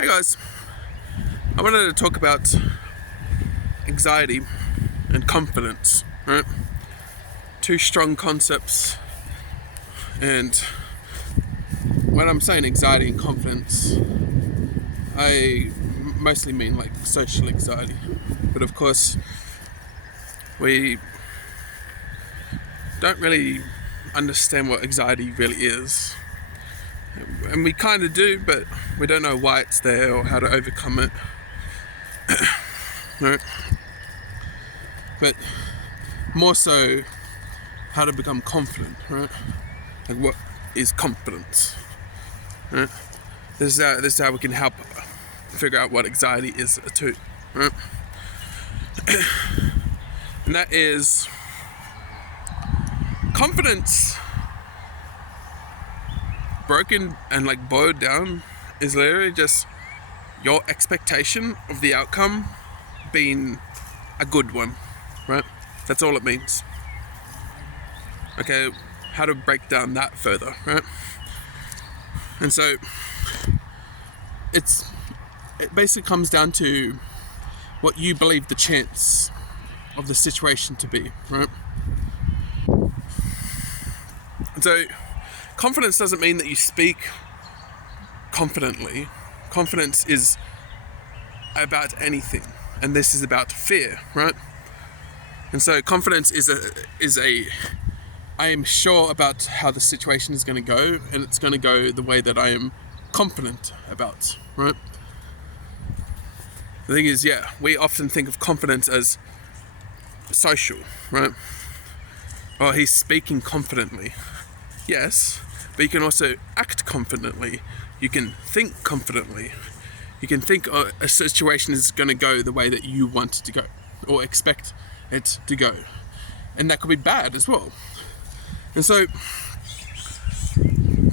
Hey guys, I wanted to talk about anxiety and confidence, right? Two strong concepts, and when I'm saying anxiety and confidence, I mostly mean like social anxiety. But of course, we don't really understand what anxiety really is. And we kind of do, but we don't know why it's there or how to overcome it. Right? But more so, how to become confident, right? Like, what is confidence? Right? This is how we can help figure out what anxiety is too, right? And that is confidence. Broken and like boiled down is literally just your expectation of the outcome being a good one, right? That's all it means. Okay, how to break down that further, right? And so it basically comes down to what you believe the chance of the situation to be, right? And so confidence doesn't mean that you speak confidently. Confidence is about anything, and this is about fear, right? And so confidence is a I am sure about how the situation is going to go, and it's going to go the way that I am confident about, right? The thing is, yeah, we often think of confidence as social, right? Oh, he's speaking confidently. Yes, but you can also act confidently. You can think confidently. You can think a situation is going to go the way that you want it to go, or expect it to go. And that could be bad as well. And so,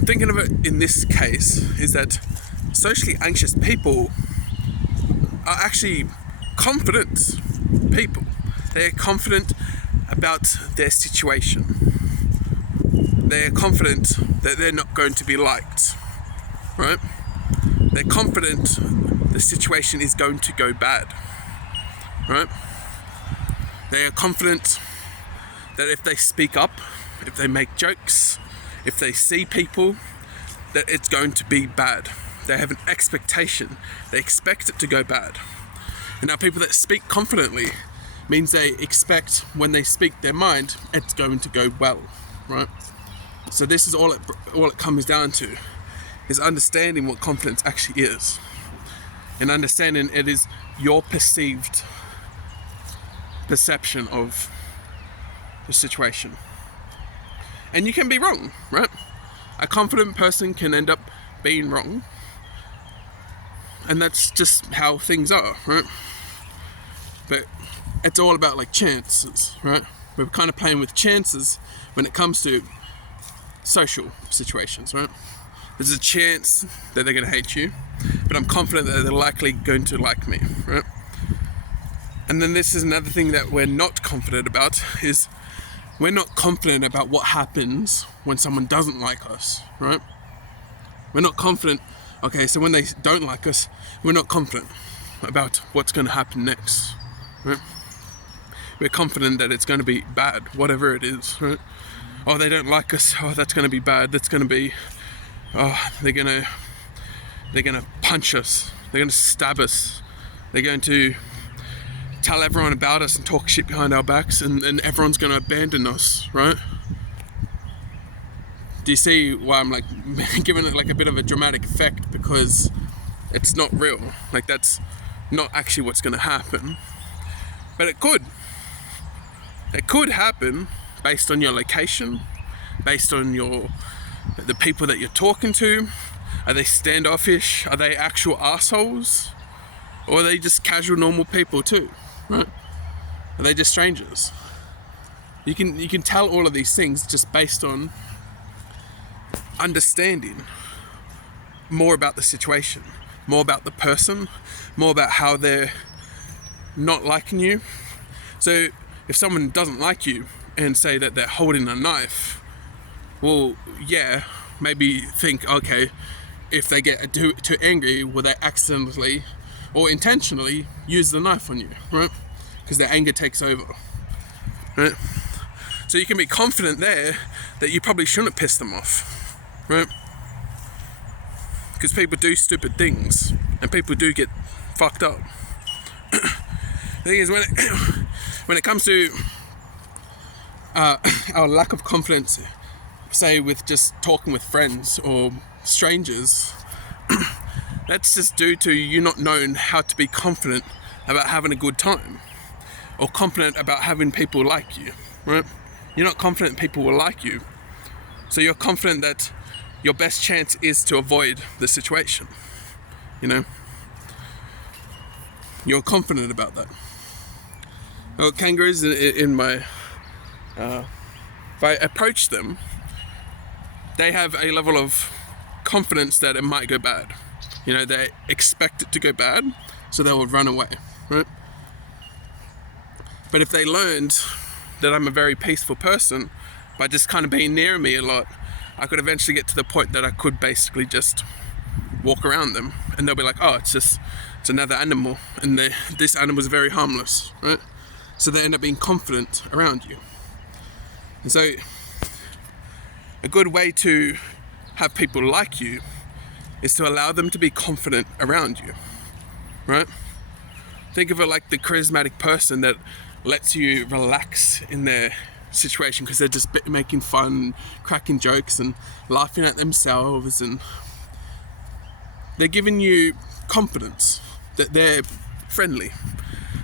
thinking of it in this case is that socially anxious people are actually confident people. They're confident about their situation. They're confident that they're not going to be liked, right? They're confident the situation is going to go bad, right? They are confident that if they speak up, if they make jokes, if they see people, that it's going to be bad. They have an expectation. They expect it to go bad. And now people that speak confidently means they expect when they speak their mind, it's going to go well, right? So this is all it comes down to, is understanding what confidence actually is. And understanding it is your perceived perception of the situation. And you can be wrong, right? A confident person can end up being wrong. And that's just how things are, right? But it's all about like chances, right? We're kind of playing with chances when it comes to social situations, right? There's a chance that they're going to hate you, but I'm confident that they're likely going to like me, right? And then this is another thing that we're not confident about, is we're not confident about what happens when someone doesn't like us, right? We're not confident, okay, so when they don't like us, we're not confident about what's going to happen next, right? We're confident that it's going to be bad, whatever it is, right? Oh, they don't like us, oh, that's going to be bad, that's going to be, oh, they're going to punch us, they're going to stab us, they're going to tell everyone about us and talk shit behind our backs, and everyone's going to abandon us, right? Do you see why I'm like giving it like a bit of a dramatic effect? Because it's not real. Like, that's not actually what's going to happen. But it could. It could happen based on your location, based on the people that you're talking to. Are they standoffish? Are they actual assholes? Or are they just casual, normal people too, right? Are they just strangers? You can tell all of these things just based on understanding more about the situation, more about the person, more about how they're not liking you. So if someone doesn't like you and say that they're holding a knife, well, yeah, maybe think, okay, if they get too angry, will they accidentally or intentionally use the knife on you, right? Because their anger takes over, right? So you can be confident there that you probably shouldn't piss them off, right? Because people do stupid things and people do get fucked up. The thing is, when it comes to our lack of confidence, say with just talking with friends or strangers, that's just due to you not knowing how to be confident about having a good time, or confident about having people like you, right? You're not confident people will like you, so you're confident that your best chance is to avoid the situation, you know? You're confident about that. Well, kangaroos in my... if I approach them, they have a level of confidence that it might go bad. You know, they expect it to go bad, so they will run away, right? But if they learned that I'm a very peaceful person, by just kind of being near me a lot, I could eventually get to the point that I could basically just walk around them, and they'll be like, oh, it's another animal, and this animal is very harmless, right? So they end up being confident around you. And so a good way to have people like you is to allow them to be confident around you, right? Think of it like the charismatic person that lets you relax in their situation because they're just making fun, cracking jokes and laughing at themselves, and they're giving you confidence that they're friendly.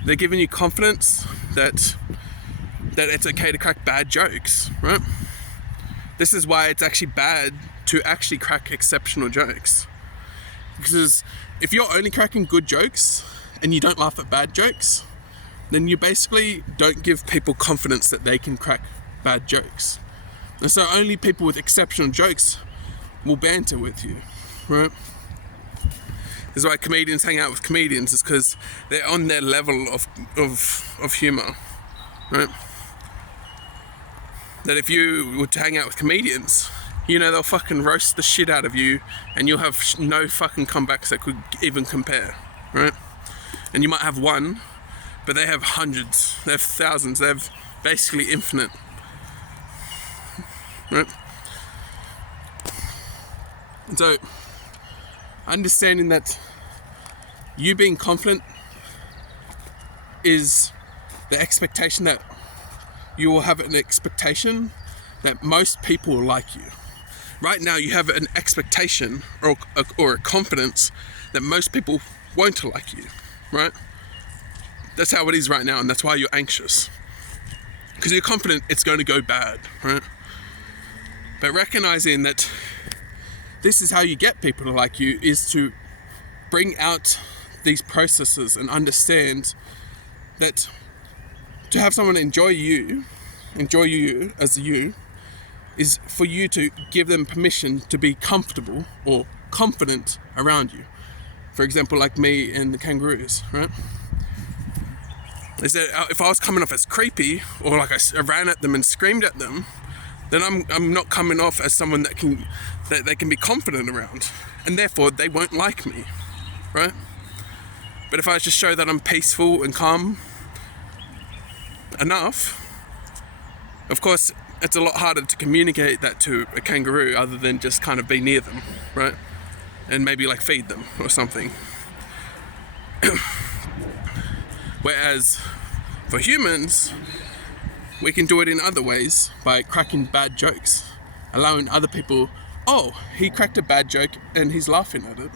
They're giving you confidence that it's okay to crack bad jokes, right? This is why it's actually bad to actually crack exceptional jokes. Because if you're only cracking good jokes and you don't laugh at bad jokes, then you basically don't give people confidence that they can crack bad jokes. And so only people with exceptional jokes will banter with you, right? This is why comedians hang out with comedians, is because they're on their level of humor, right? That if you were to hang out with comedians, you know, they'll fucking roast the shit out of you and you'll have no fucking comebacks that could even compare, right? And you might have one, but they have hundreds, they have thousands, they have basically infinite, right? And so, understanding that you being confident is the expectation that you will have an expectation that most people will like you. Right now you have an expectation or a confidence that most people won't like you, right? That's how it is right now, and that's why you're anxious. Because you're confident it's going to go bad, right? But recognizing that this is how you get people to like you is to bring out these processes and understand that to have someone enjoy you as you, is for you to give them permission to be comfortable or confident around you. For example, like me and the kangaroos, right? Is that if I was coming off as creepy, or like I ran at them and screamed at them, then I'm not coming off as someone that they can be confident around, and therefore they won't like me, right? But if I just show that I'm peaceful and calm enough, of course, it's a lot harder to communicate that to a kangaroo other than just kind of be near them, right? And maybe like feed them or something. Whereas for humans, we can do it in other ways by cracking bad jokes, allowing other people, oh, he cracked a bad joke and he's laughing at it.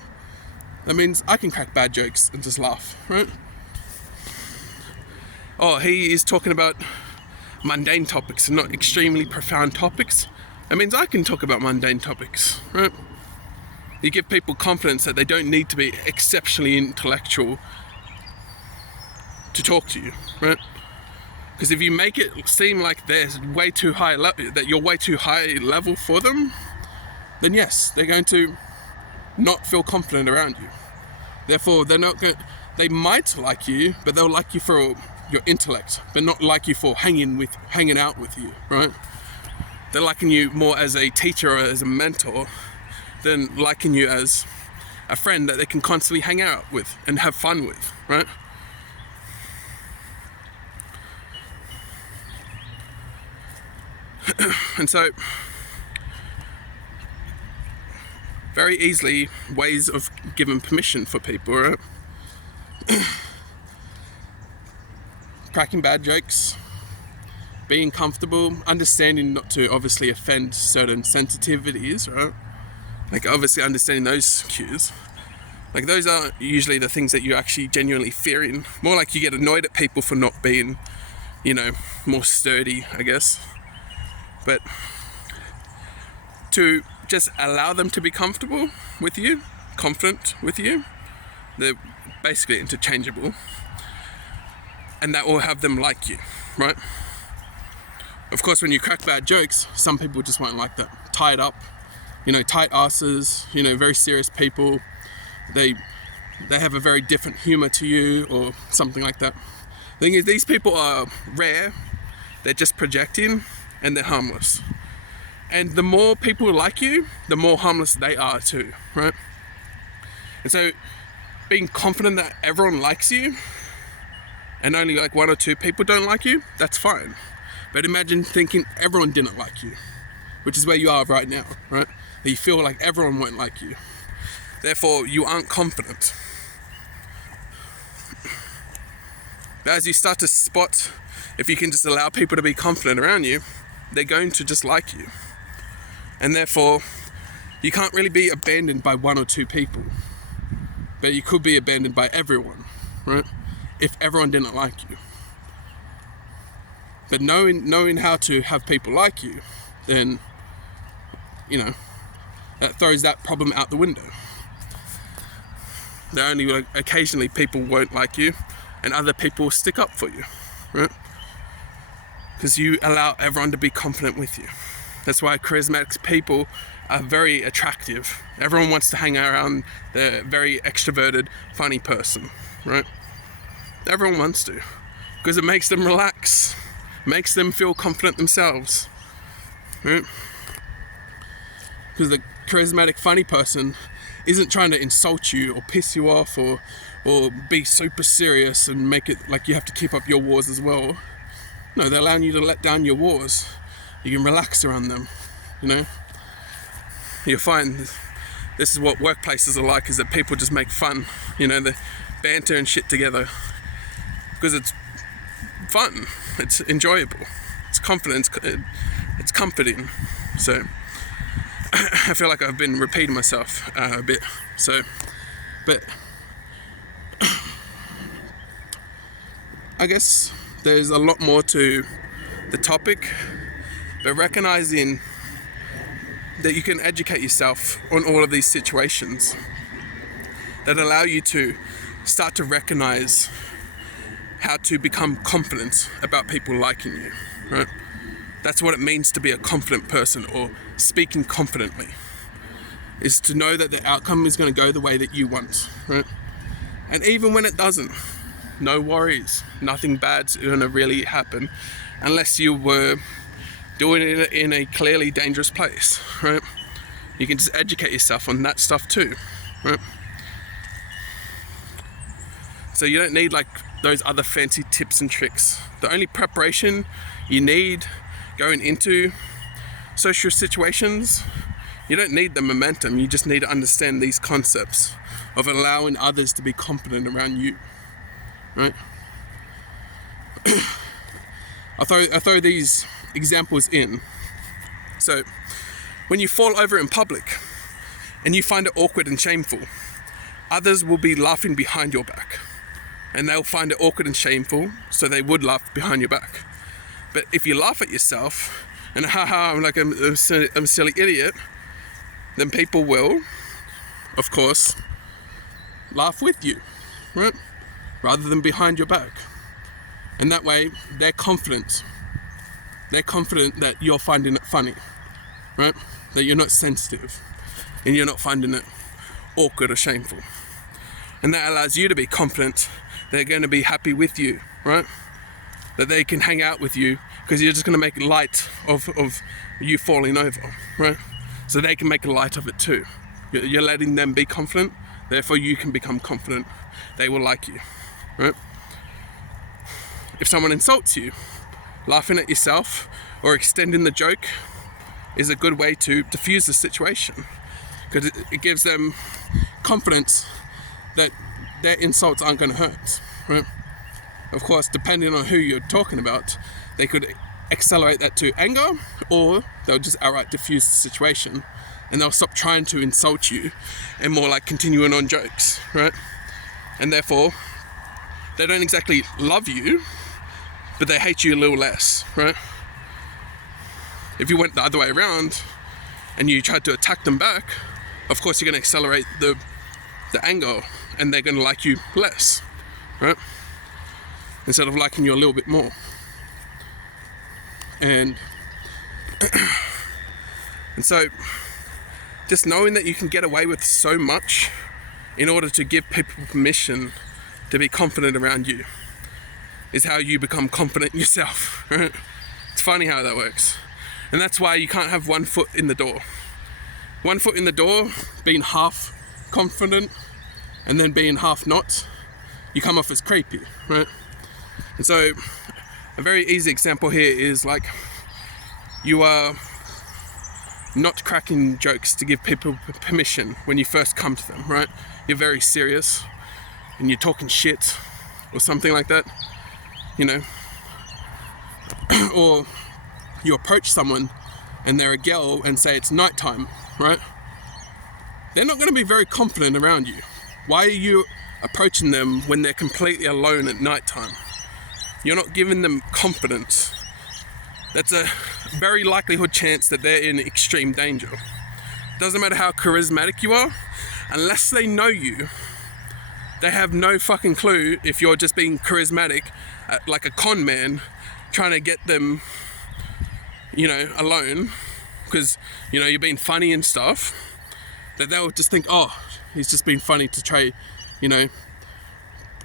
That means I can crack bad jokes and just laugh, right? Oh, he is talking about mundane topics and not extremely profound topics. That means I can talk about mundane topics, right? You give people confidence that they don't need to be exceptionally intellectual to talk to you, right? Because if you make it seem like they're way too high that you're way too high level for them, then yes, they're going to not feel confident around you. Therefore, they might like you, but they'll like you for your intellect, but not like you for hanging out with you, right? They're liking you more as a teacher or as a mentor, than liking you as a friend that they can constantly hang out with and have fun with, right? And so, very easily, ways of giving permission for people, right? Cracking bad jokes, being comfortable, understanding not to obviously offend certain sensitivities, right? Like obviously understanding those cues. Like those are usually the things that you're actually genuinely fearing. More like you get annoyed at people for not being, more sturdy, I guess. But to just allow them to be comfortable with you, confident with you, they're basically interchangeable. And that will have them like you, right? Of course, when you crack bad jokes, some people just won't like that. Tied up, tight asses, very serious people. They have a very different humor to you or something like that. The thing is, these people are rare, they're just projecting, and they're harmless. And the more people like you, the more harmless they are too, right? And so being confident that everyone likes you and only like one or two people don't like you, that's fine. But imagine thinking everyone didn't like you, which is where you are right now, right? That you feel like everyone won't like you. Therefore, you aren't confident. But as you start to spot, if you can just allow people to be confident around you, they're going to just like you. And therefore, you can't really be abandoned by one or two people. But you could be abandoned by everyone, right? If everyone didn't like you. But knowing how to have people like you, then, that throws that problem out the window. There are only occasionally people won't like you and other people will stick up for you, right? Because you allow everyone to be confident with you. That's why charismatic people are very attractive. Everyone wants to hang around the very extroverted, funny person, right? Everyone wants to, because it makes them relax, makes them feel confident themselves, right? Because the charismatic, funny person isn't trying to insult you or piss you off or be super serious and make it like you have to keep up your wars as well. No, they're allowing you to let down your wars. You can relax around them, You'll find this is what workplaces are like, is that people just make fun, the banter and shit together. Because it's fun, it's enjoyable, it's confident, it's comforting. So I feel like I've been repeating myself a bit. So, but I guess there's a lot more to the topic, but recognizing that you can educate yourself on all of these situations that allow you to start to recognize how to become confident about people liking you, right? That's what it means to be a confident person, or speaking confidently, is to know that the outcome is going to go the way that you want, right? And even when it doesn't, no worries. Nothing bad's going to really happen unless you were doing it in a clearly dangerous place, right? You can just educate yourself on that stuff too, right? So you don't need like those other fancy tips and tricks. The only preparation you need going into social situations, you don't need the momentum, you just need to understand these concepts of allowing others to be confident around you, right? I'll throw these examples in. So when you fall over in public and you find it awkward and shameful, others will be laughing behind your back, and they'll find it awkward and shameful, so they would laugh behind your back. But if you laugh at yourself and I'm a silly idiot, then people will, of course, laugh with you, right? Rather than behind your back. And that way, they're confident. They're confident that you're finding it funny, right? That you're not sensitive and you're not finding it awkward or shameful. And that allows you to be confident they're going to be happy with you, right? That they can hang out with you because you're just going to make light of you falling over, right? So they can make a light of it too, You're letting them be confident, therefore you can become confident. They will like you, right? If someone insults you, laughing at yourself or extending the joke is a good way to diffuse the situation, because it gives them confidence that their insults aren't going to hurt, right? Of course, depending on who you're talking about, they could accelerate that to anger, or they'll just outright diffuse the situation and they'll stop trying to insult you and more like continuing on jokes, right? And therefore, they don't exactly love you, but they hate you a little less, right? If you went the other way around and you tried to attack them back, of course you're going to accelerate the anger and they're going to like you less, right? Instead of liking you a little bit more. And so just knowing that you can get away with so much in order to give people permission to be confident around you is how you become confident yourself, right? It's funny how that works. And that's why you can't have one foot in the door. One foot in the door, being half confident and then being half not, you come off as creepy, right? And so a very easy example here is like you are not cracking jokes to give people permission when you first come to them, right? You're very serious and you're talking shit or something like that, you know, or you approach someone and they're a girl and say it's nighttime, right? They're not going to be very confident around you. Why are you approaching them when they're completely alone at nighttime? You're not giving them confidence. That's a very likelihood chance that they're in extreme danger. Doesn't matter how charismatic you are, unless they know you, they have no fucking clue if you're just being charismatic, like a con man, trying to get them, you know, alone, because, you know, you're being funny and stuff, that they'll just think, oh, he's just being funny to try, you know,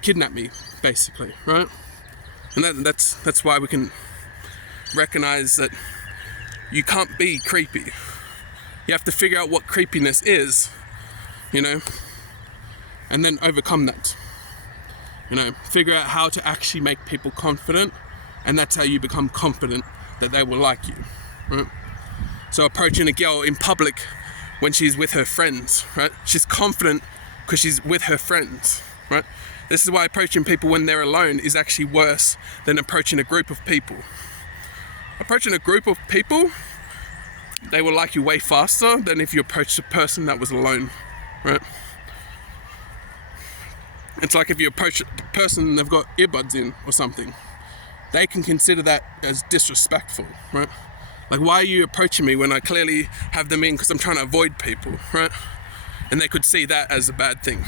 kidnap me, basically, right? And that's why we can recognize that you can't be creepy. You have to figure out what creepiness is, you know, and then overcome that. You know, figure out how to actually make people confident, and that's how you become confident that they will like you, right? So approaching a girl in public when she's with her friends, right? She's confident because she's with her friends, right? This is why approaching people when they're alone is actually worse than approaching a group of people. Approaching a group of people, they will like you way faster than if you approached a person that was alone, right? It's like if you approach a person and they've got earbuds in or something, they can consider that as disrespectful, right? Like, why are you approaching me when I clearly have them in because I'm trying to avoid people, right? And they could see that as a bad thing.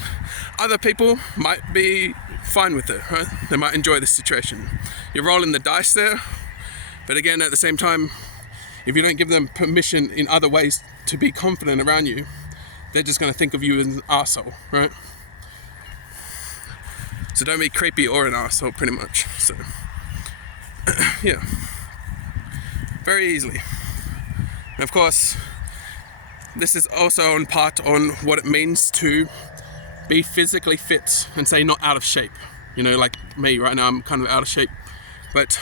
Other people might be fine with it, right? They might enjoy the situation. You're rolling the dice there, but again, at the same time, if you don't give them permission in other ways to be confident around you, they're just going to think of you as an arsehole, right? So don't be creepy or an arsehole, pretty much. So, yeah. Very easily. And of course, this is also on part on what it means to be physically fit and say not out of shape. You know, like me right now, I'm kind of out of shape. But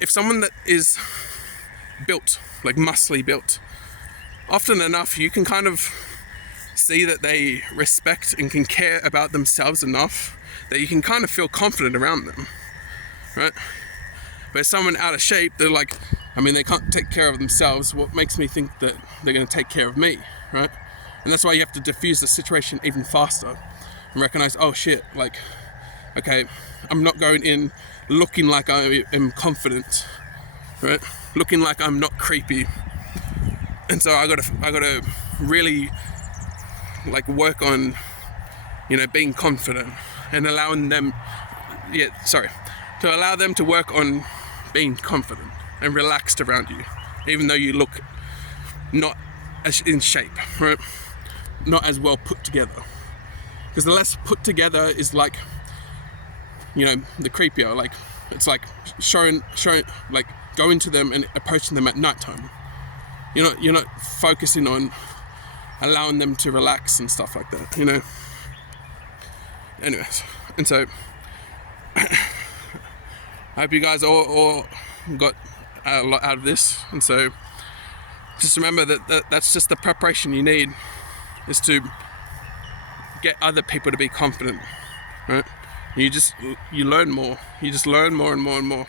if someone that is built, like muscly built, often enough you can kind of see that they respect and can care about themselves enough that you can kind of feel confident around them, right? But someone out of shape, they're like, I mean, they can't take care of themselves. What makes me think that they're going to take care of me, right? And that's why you have to diffuse the situation even faster and recognize, oh shit, like, okay, I'm not going in looking like I am confident, right? Looking like I'm not creepy. And so I gotta really like work on, you know, being confident and allowing them, to allow them to work on being confident and relaxed around you, even though you look not as in shape, right? Not as well put together. Because the less put together is like, you know, the creepier. Like, it's like showing, like going to them and approaching them at nighttime. You're not focusing on allowing them to relax and stuff like that, you know. Anyways, and so I hope you guys all got a lot out of this. And so just remember that that's just the preparation you need, is to get other people to be confident, right? You learn more. You just learn more and more and more.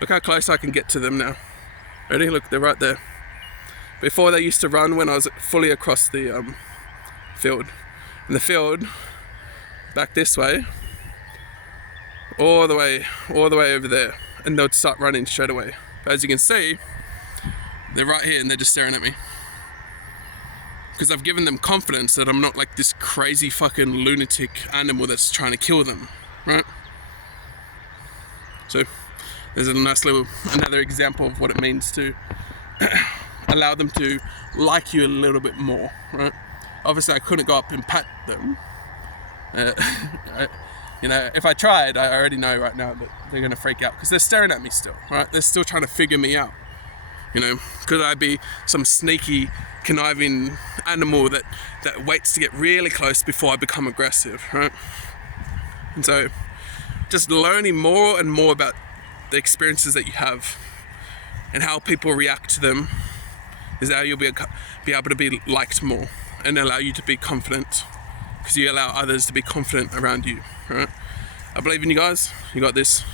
Look how close I can get to them now. Ready? Look, they're right there. Before, they used to run when I was fully across the field. And the field, back this way, all the way over there, and they'd start running straight away. But as you can see, they're right here and they're just staring at me. Because I've given them confidence that I'm not like this crazy fucking lunatic animal that's trying to kill them, right? So there's a nice another example of what it means to allow them to like you a little bit more, right? Obviously I couldn't go up and pat them. You know, if I tried, I already know right now that they're gonna freak out because they're staring at me still, right? They're still trying to figure me out. You know, could I be some sneaky, conniving animal that waits to get really close before I become aggressive, right? And so just learning more and more about the experiences that you have and how people react to them is how you'll be able to be liked more and allow you to be confident, because you allow others to be confident around you, right? I believe in you guys. You got this.